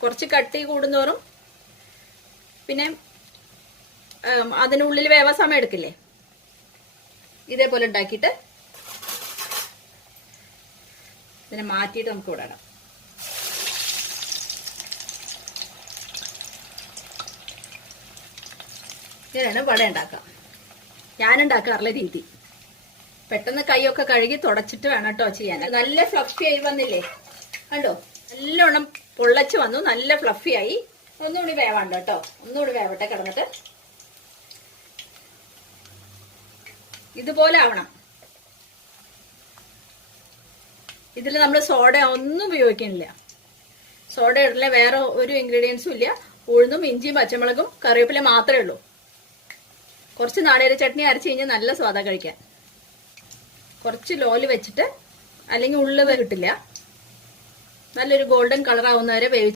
കുറച്ച് കട്ടി കൂടുന്തോറും പിന്നെ അതിനുള്ളിൽ വേവാൻ സമയം എടുക്കില്ലേ. ഇതേപോലെ ഉണ്ടാക്കിയിട്ട് ഇതിനെ മാറ്റിയിട്ട് നമുക്ക് വിടണം. ഇങ്ങനെയാണ് വട ഉണ്ടാക്കാം. ഞാനുണ്ടാക്കാറുള്ള രീതി. പെട്ടെന്ന് കൈയൊക്കെ കഴുകി തുടച്ചിട്ട് വേണം കേട്ടോ ചെയ്യാൻ. നല്ല ഫ്ലഫി ആയി വന്നില്ലേ, കണ്ടോ? നല്ലോണം പൊള്ളച്ച് വന്നു, നല്ല ഫ്ലഫി ആയി. ഒന്നുകൂടി വേവാണ്ട് കേട്ടോ, ഒന്നുകൂടി വേവട്ടെ കിടന്നിട്ട്. ഇതുപോലെ ആവണം. ഇതിൽ നമ്മൾ സോഡ ഒന്നും ഉപയോഗിക്കുന്നില്ല. സോഡ ഇടല, വേറെ ഒരു ഇൻഗ്രീഡിയൻസും ഇല്ല. ഉഴുന്നും ഇഞ്ചിയും പച്ചമുളകും കറിവേപ്പില മാത്രമേ ഉള്ളൂ. കുറച്ച് നാളികേര ചട്നി അരച്ച് കഴിഞ്ഞാൽ നല്ല സ്വാദ കഴിക്കാൻ. കുറച്ച് ലോല് വെച്ചിട്ട്, അല്ലെങ്കിൽ ഉള്ളു കിട്ടില്ല. നല്ലൊരു ഗോൾഡൻ കളർ ആവുന്നവരെ വേവിച്ച്